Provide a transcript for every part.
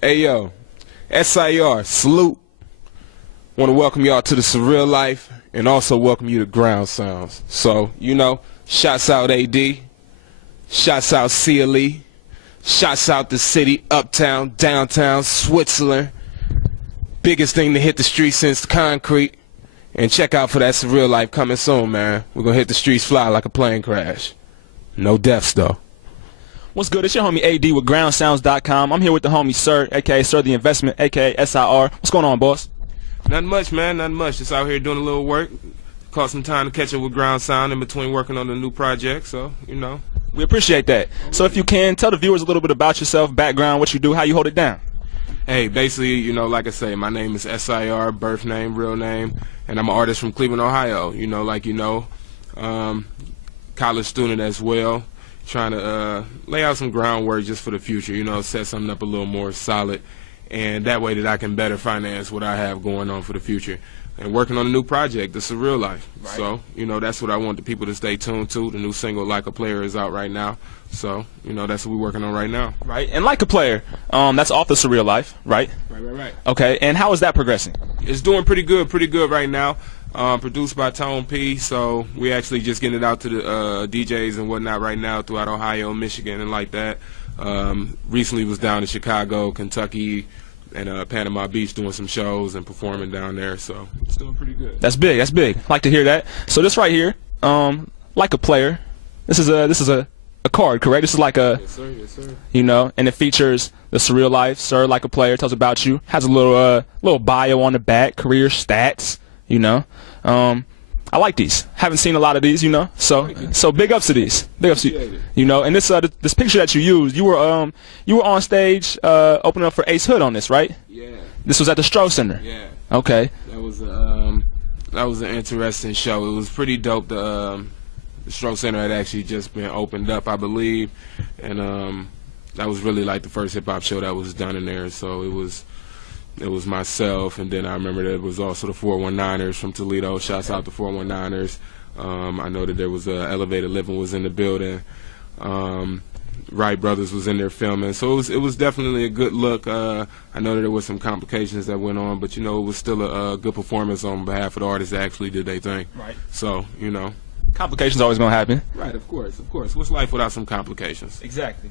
Hey yo, SIR, salute. Want to welcome y'all to the Surreal Life and also welcome you to Ground Sounds. So, you know, shots out AD, shots out CLE, shots out the city, uptown, downtown, Switzerland. Biggest thing to hit the streets since concrete. And check out for that Surreal Life coming soon, man. We're going to hit the streets fly like a plane crash. No deaths, though. What's good? It's your homie AD with GroundSounds.com. I'm here with the homie Sir, a.k.a. Sir the Investment, a.k.a. SIR. What's going on, boss? Nothing much, man. Nothing much. Just out here doing a little work. Caught some time to catch up with Ground Sound in between working on the new project, so, you know. We appreciate that. So if you can, tell the viewers a little bit about yourself, background, what you do, how you hold it down. Hey, basically, you know, like I say, my name is SIR, birth name, real name, and I'm an artist from Cleveland, Ohio. You know, like you know, college student as well. Trying to lay out some groundwork just for the future, you know, set something up a little more solid, and that way that I can better finance what I have going on for the future. And working on a new project, The Surreal Life. Right. So, you know, that's what I want the people to stay tuned to. The new single, Like a Player, is out right now. So, you know, that's what we're working on right now. Right, and Like a Player, that's off The Surreal Life, right? Right. Okay, and how is that progressing? It's doing pretty good right now. Produced by Tone P, so we actually just getting it out to the DJs and whatnot right now throughout Ohio, Michigan, and like that. Recently was down in Chicago, Kentucky, and Panama Beach doing some shows and performing down there, so it's doing pretty good. That's big. That's big. Like to hear that. So this right here, Like a Player. This is a card, correct? This is like a, yes sir. You know, and it features The Surreal Life. Sir, Like a Player, tells about you. Has a little bio on the back, career stats. You know, I like these. Haven't seen a lot of these, you know. So big ups to these. Big ups to you. You know, and this this picture that you used, you were on stage opening up for Ace Hood on this, right? Yeah. This was at the Stroh Center. Yeah. Okay. That was an interesting show. It was pretty dope. The Stroh Center had actually just been opened up, I believe, and that was really like the first hip hop show that was done in there. So it was myself, and then I remember there was also the 419ers from Toledo. Shouts out to 419ers. I know that there was Elevated Living was in the building. Wright Brothers was in there filming, so it was definitely a good look. I know that there was some complications that went on, but you know it was still a good performance on behalf of the artists that actually did their thing. Right. So you know, complications always gonna happen. Right. Of course. What's life without some complications? Exactly.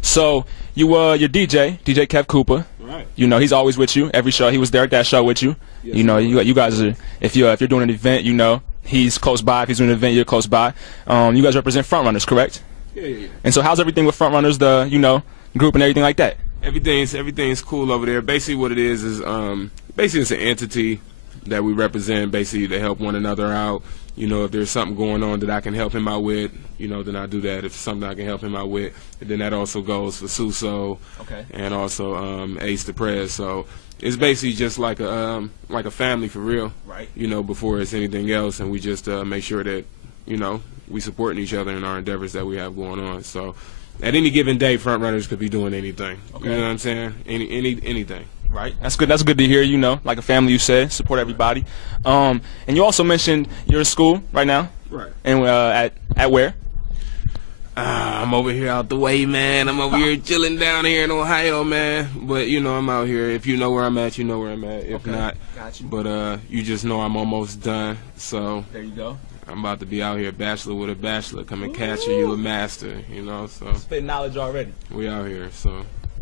So your DJ Kev Cooper. Right. You know he's always with you every show. He was there at that show with you. Yes, you know you guys are, if you're doing an event, you know he's close by. If he's doing an event, you're close by. You guys represent Frontrunners, correct? Yeah. And so how's everything with Frontrunners, the group and everything like that? Everything's cool over there. Basically what it is basically it's an entity that we represent, basically to help one another out. You know, if there's something going on that I can help him out with, you know, then I do that. If it's something I can help him out with, and then that also goes for Suso, okay, and also Ace the Prez. So it's basically just like a family for real, right? You know, before it's anything else, and we just make sure that, you know, we supporting each other in our endeavors that we have going on. So at any given day, Frontrunners could be doing anything. Okay. You know what I'm saying? Anything. Right. That's good. That's good to hear. You know, like a family, you said, support everybody. And you also mentioned you're in school right now. Right. And at where? I'm over here out the way, man. I'm over here chilling down here in Ohio, man. But you know, I'm out here. If you know where I'm at, you know where I'm at. If not, got you. But you just know I'm almost done. So there you go. I'm about to be out here, bachelor with a bachelor. Come and catch you a master. You know, so spitting knowledge already. We out here. So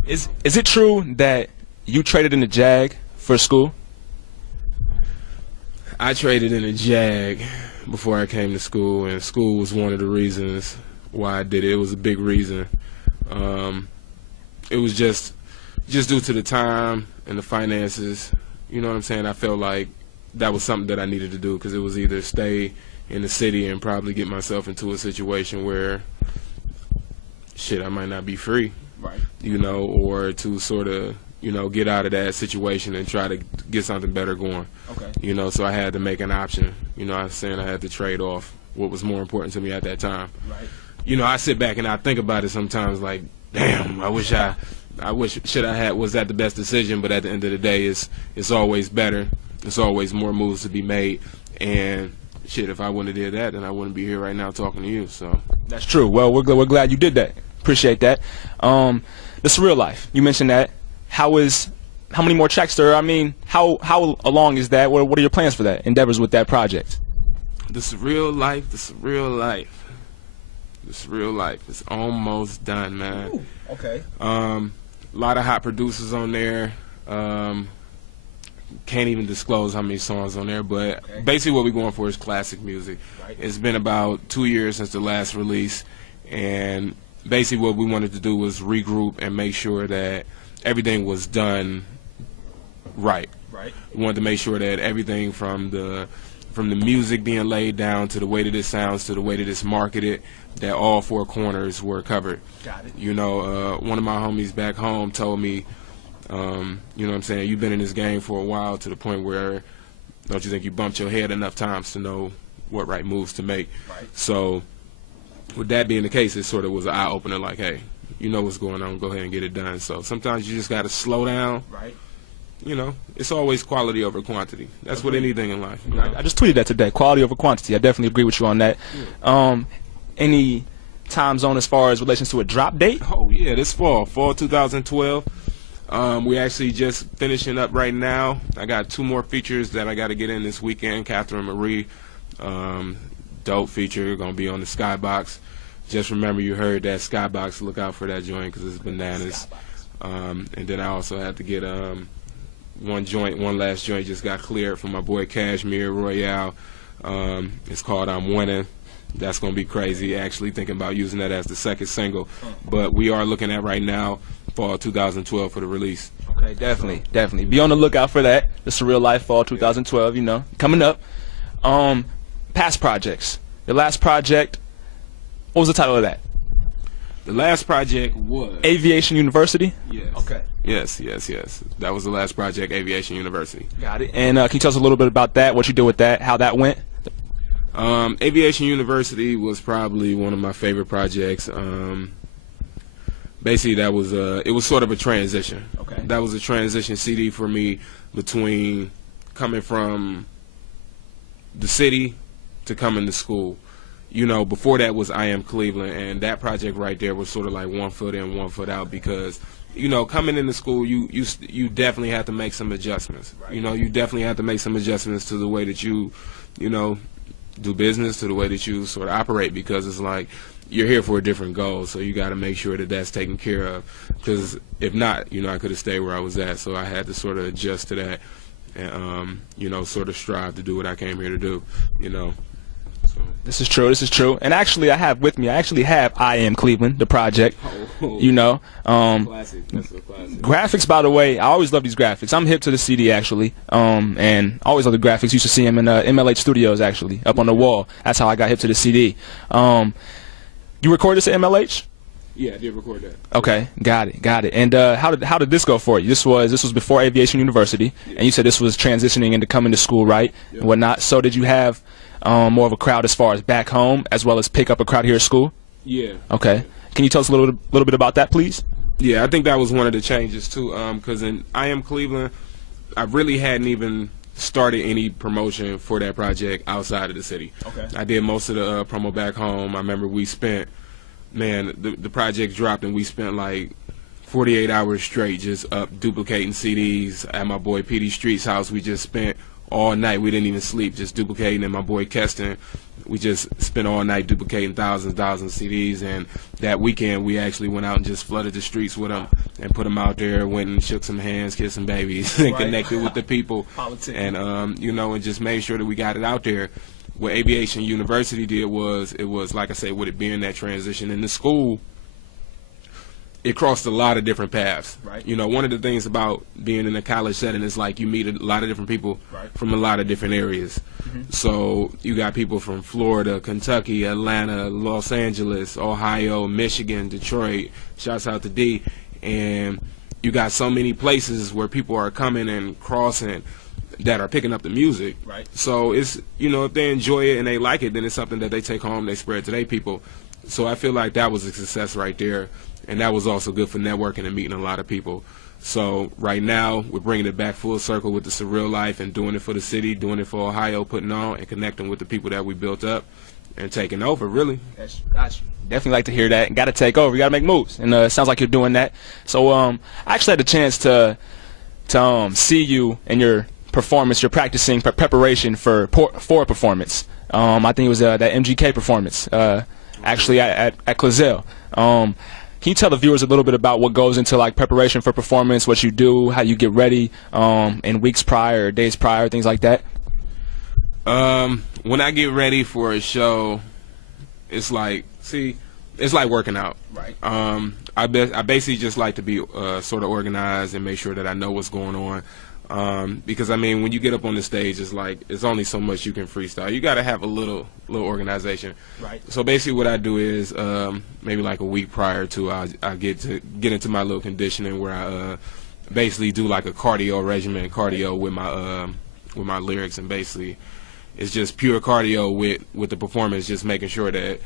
is it true that you traded in the Jag for school? I traded in a Jag before I came to school, and school was one of the reasons why I did it. It was a big reason. It was just due to the time and the finances. You know what I'm saying? I felt like that was something that I needed to do, because it was either stay in the city and probably get myself into a situation where, shit, I might not be free. Right. You know, or to sort of, you know, get out of that situation and try to get something better going. Okay. You know, so I had to make an option. You know, I was saying I had to trade off what was more important to me at that time. Right. You know, I sit back and I think about it sometimes like, damn, I wish should I had was that the best decision, but at the end of the day it's always better. It's always more moves to be made, and shit, if I wouldn't have did that, then I wouldn't be here right now talking to you. So that's true. Well, we're glad you did that. Appreciate that. The Surreal Life, you mentioned that how many more tracks there? I mean, how along is that? What are your plans for that? Endeavors with that project? The Surreal Life, the Surreal Life, the Surreal Life. It's almost done, man. Ooh, okay. A lot of hot producers on there. Can't even disclose how many songs on there, but basically what we're going for is classic music. Right. It's been about 2 years since the last release, and basically what we wanted to do was regroup and make sure that everything was done right. We wanted to make sure that everything from the music being laid down to the way that it sounds to the way that it's marketed, that all four corners were covered. Got it. You know, one of my homies back home told me, you know what I'm saying, you've been in this game for a while to the point where don't you think you bumped your head enough times to know what right moves to make. Right. So with that being the case, it sort of was an eye-opener, like, hey, you know what's going on, go ahead and get it done. So sometimes you just got to slow down. Right. You know, it's always quality over quantity. That's what anything in life. You know? I just tweeted that today, quality over quantity. I definitely agree with you on that. Yeah. Any time zone as far as relations to a drop date? Oh, yeah, this fall 2012. We actually just finishing up right now. I got 2 more features that I got to get in this weekend. Catherine Marie, dope feature, gonna be on the Skybox. Just remember, you heard that Skybox. Look out for that joint because it's bananas. And then I also had to get one last joint just got cleared from my boy Cashmere Royale. It's called I'm Winning. That's going to be crazy. Actually thinking about using that as the second single. But we are looking at right now fall 2012 for the release. Okay, definitely. Be on the lookout for that. The Surreal Life fall 2012, you know, coming up. Past projects. Your last project, what was the title of that? The last project was Aviation University? Yes. Okay. Yes. That was the last project, Aviation University. Got it. And can you tell us a little bit about that, what you did with that, how that went? Aviation University was probably one of my favorite projects. Basically, that was it was sort of a transition. Okay. That was a transition CD for me between coming from the city to coming to school. You know, before that was I Am Cleveland, and that project right there was sort of like 1 foot in, 1 foot out because, you know, coming into school, you definitely have to make some adjustments. Right. You know, you definitely have to make some adjustments to the way that you know, do business, to the way that you sort of operate, because it's like you're here for a different goal, so you got to make sure that that's taken care of. Because if not, you know, I could have stayed where I was at, so I had to sort of adjust to that, and you know, sort of strive to do what I came here to do. You know. So. This is true. And actually, I actually have I Am Cleveland, the project. You know. Classic. That's a classic. Graphics, by the way, I always love these graphics. I'm hip to the CD, actually. And I always love the graphics. Used to see them in MLH Studios, actually, up on the wall. That's how I got hip to the CD. You recorded this at MLH? Yeah, I did record that. Okay, got it. And how did this go for you? This was before Aviation University, yeah. And you said this was transitioning into coming to school, right? Yeah. And whatnot. So did you have more of a crowd as far as back home, as well as pick up a crowd here at school? Yeah. Okay. Can you tell us a little bit about that, please? Yeah, I think that was one of the changes too. Because in I Am Cleveland, I really hadn't even started any promotion for that project outside of the city. Okay. I did most of the promo back home. I remember we spent, man, the project dropped and we spent like 48 hours straight just up duplicating CDs at my boy PD Street's house. We just spent all night. We didn't even sleep, just duplicating. And my boy Keston, we just spent all night duplicating thousands of CDs. And that weekend, we actually went out and just flooded the streets with them and put them out there, went and shook some hands, kissed some babies, and connected with the people. Politics. And, you know, and just made sure that we got it out there. What Aviation University did was, it was, like I say, with it being that transition in the school, it crossed a lot of different paths. Right. You know, one of the things about being in a college setting is like you meet a lot of different people from a lot of different areas. Mm-hmm. So you got people from Florida, Kentucky, Atlanta, Los Angeles, Ohio, Michigan, Detroit. Shouts out to D. And you got so many places where people are coming and crossing that are picking up the music. Right. So it's, you know, if they enjoy it and they like it, then it's something that they take home, they spread to their people. So I feel like that was a success right there. And that was also good for networking and meeting a lot of people. So right now, we're bringing it back full circle with the Surreal Life and doing it for the city, doing it for Ohio, putting on and connecting with the people that we built up. taking over, really. Got you. Definitely like to hear that. Got to take over. You got to make moves, and it sounds like you're doing that. So I actually had the chance to see you and your performance. You're practicing preparation for a performance. I think it was that MGK performance, actually at Clazelle. Can you tell the viewers a little bit about what goes into like preparation for performance, what you do, how you get ready in weeks prior, or days prior, things like that? When I get ready for a show, it's like working out. Right. I basically just like to be sort of organized and make sure that I know what's going on. Because I mean, when you get up on the stage, it's only so much you can freestyle. You got to have a little organization. Right. So basically, what I do is maybe like a week prior to I get into my little conditioning where I basically do like a cardio regimen, with my lyrics, and basically it's just pure cardio with the performance, just making sure that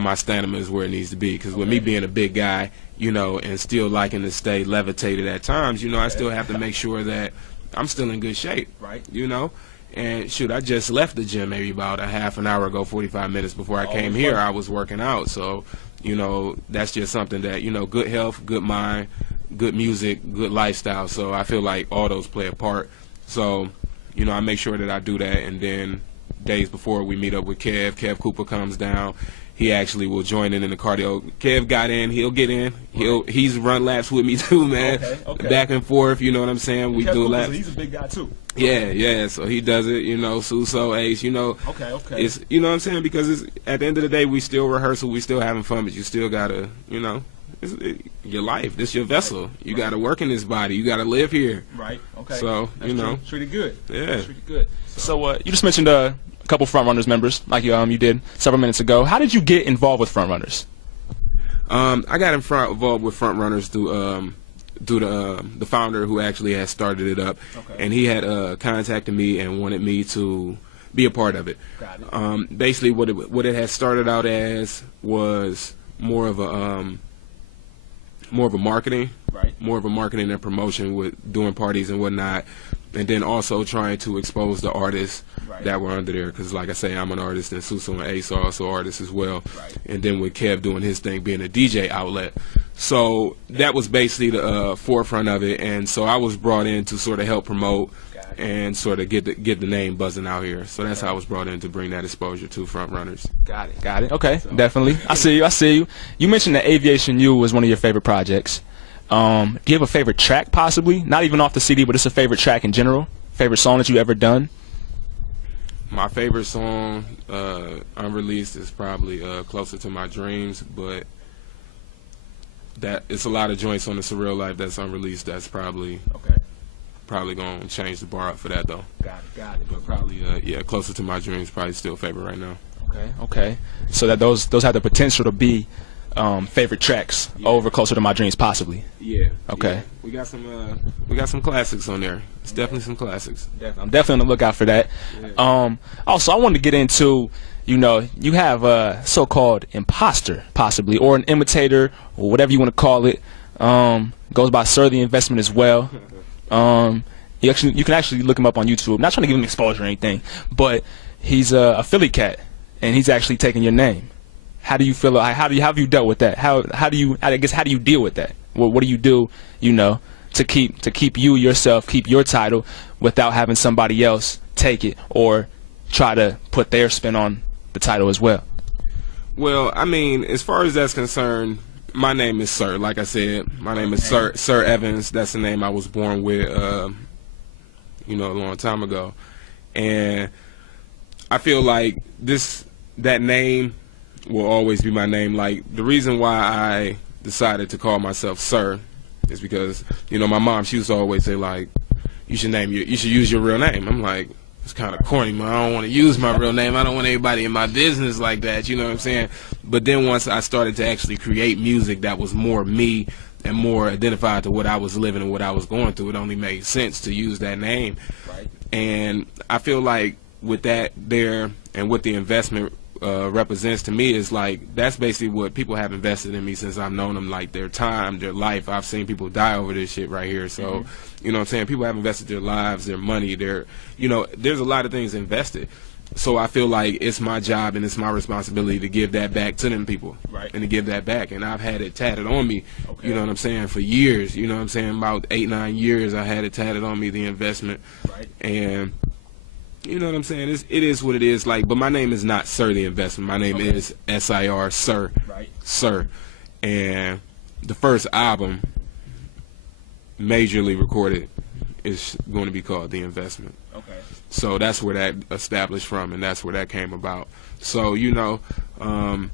my stamina is where it needs to be. Because with me being a big guy, you know, and still liking to stay levitated at times, you know, I still have to make sure that I'm still in good shape. Right. You know? And shoot, I just left the gym maybe about a half an hour ago, 45 minutes before I came here. I was working out. So, you know, that's just something that, you know, good health, good mind, good music, good lifestyle. So I feel like all those play a part. So, you know, I make sure that I do that. And then days before we meet up with Kev Cooper comes down. He actually will join in the cardio. Kev got in. He'll get in. He's run laps with me too, man. Okay. Back and forth. You know what I'm saying? We do laps. He's a big guy too. Yeah. So he does it. You know, Suso, Ace. You know. Okay. It's, you know what I'm saying? Because it's, at the end of the day, we still rehearsal. We still having fun, but you still gotta, you know, your life. This your vessel. You gotta work in this body. You gotta live here. Right. Okay. So That's you know, true. Treated good. Yeah. Treated good. So you just mentioned couple Front Runners members, like you did several minutes ago. How did you get involved with Front Runners? I got involved with Front Runners through the founder who actually had started it up, and he had contacted me and wanted me to be a part of it. Got it. Basically, what it had started out as was more of a marketing, Right. more of a marketing and promotion with doing parties and whatnot, and then also trying to expose the artists that were under there, because like I say, I'm an artist, and Suso and Ace are also artists as well. Right. And then with Kev doing his thing, being a DJ outlet. So that was basically the forefront of it, and so I was brought in to sort of help promote and sort of get the name buzzing out here. So that's how I was brought in, to bring that exposure to Front Runners. Got it. Okay, so. Definitely. I see you. You mentioned that Aviation U was one of your favorite projects. Do you have a favorite track, possibly? Not even off the CD, but it's a favorite track in general? Favorite song that you ever done? My favorite song unreleased is probably Closer to My Dreams, but that it's a lot of joints on the Surreal Life that's unreleased. That's probably going to change the bar up for that, though. Got it. But probably Closer to My Dreams probably still favorite right now. Okay. So that those have the potential to be favorite tracks over Closer to My Dreams, possibly. Yeah. Okay. Yeah. We got some classics on there. It's definitely some classics. I'm definitely on the lookout for that. Yeah. Also, I wanted to get into, you know, you have a so-called imposter, possibly, or an imitator, or whatever you want to call it. Goes by Sir the Investment as well. You can actually look him up on YouTube. I'm not trying to give him exposure or anything, but he's a Philly cat, and he's actually taking your name. How do you feel? How have you dealt with that? How do you deal with that? What do you do? You know, to keep you yourself, keep your title, without having somebody else take it or try to put their spin on the title as well. Well, I mean, as far as that's concerned, my name is Sir. Like I said, my name is Sir Evans. That's the name I was born with, you know, a long time ago. And I feel like that name will always be my name. Like, the reason why I decided to call myself Sir is because, you know, my mom, she used to always say, like, you should use your real name. I'm like, it's kind of corny, man. I don't want to use my real name. I don't want anybody in my business like that, you know what I'm saying? But then once I started to actually create music that was more me and more identified to what I was living and what I was going through, it only made sense to use that name. Right. And I feel like with that there and what the investment represents to me is like, that's basically what people have invested in me since I've known them, like their time, their life. I've seen people die over this shit right here. So, you know what I'm saying? People have invested their lives, their money, you know, there's a lot of things invested. So I feel like it's my job and it's my responsibility to give that back to them people. Right. And to give that back. And I've had it tatted on me, Okay. you know what I'm saying, for years. You know what I'm saying? About 8-9 years I had it tatted on me, the investment. Right. And you know what I'm saying? It is what it is. Like, but my name is not Sir the Investment. My name is SIR, Sir. Right. Sir. And the first album, majorly recorded, is going to be called The Investment. Okay. So that's where that established from, and that's where that came about. So, you know, to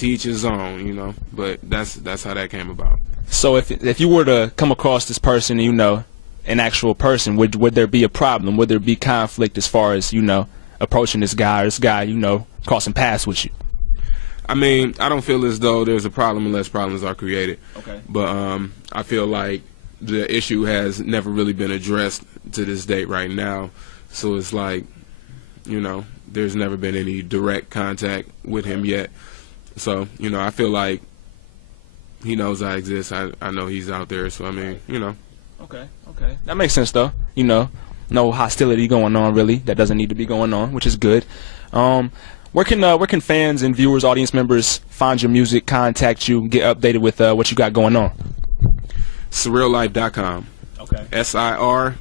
each his own, you know, but that's how that came about. So if you were to come across this person, you know, an actual person, would there be a problem? Would there be conflict as far as, you know, approaching this guy or this guy, you know, crossing paths with you? I mean, I don't feel as though there's a problem unless problems are created. Okay. But I feel like the issue has never really been addressed to this date right now. So it's like, you know, there's never been any direct contact with him yet. So, you know, I feel like he knows I exist. I know he's out there. So, I mean, you know. Okay. Okay. That makes sense, though. You know, no hostility going on, really. That doesn't need to be going on, which is good. Where can fans and viewers, audience members find your music, contact you, get updated with what you got going on? SirRealLife.com. Okay. SIRREAL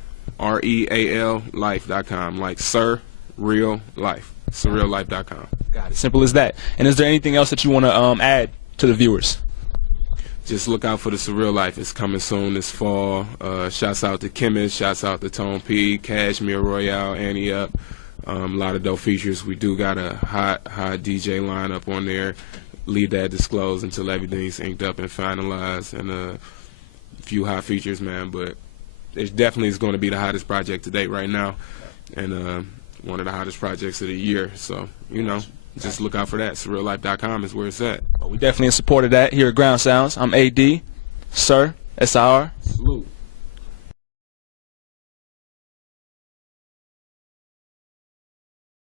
life.com. Like Sir Real Life. SirRealLife.com. Got it. Simple as that. And is there anything else that you want to add to the viewers? Just look out for the Surreal Life. It's coming soon this fall. Shouts out to Chemist. Shouts out to Tone P, Cashmere Royale, Annie Up. A lot of dope features. We do got a hot DJ lineup on there. Leave that disclosed until everything's inked up and finalized. And a few hot features, man. But it definitely is going to be the hottest project to date right now. And one of the hottest projects of the year. So, you know, just look out for that. SurrealLife.com is where it's at. We definitely in support of that here at Ground Sounds. I'm AD, Sir, SIR. Salute.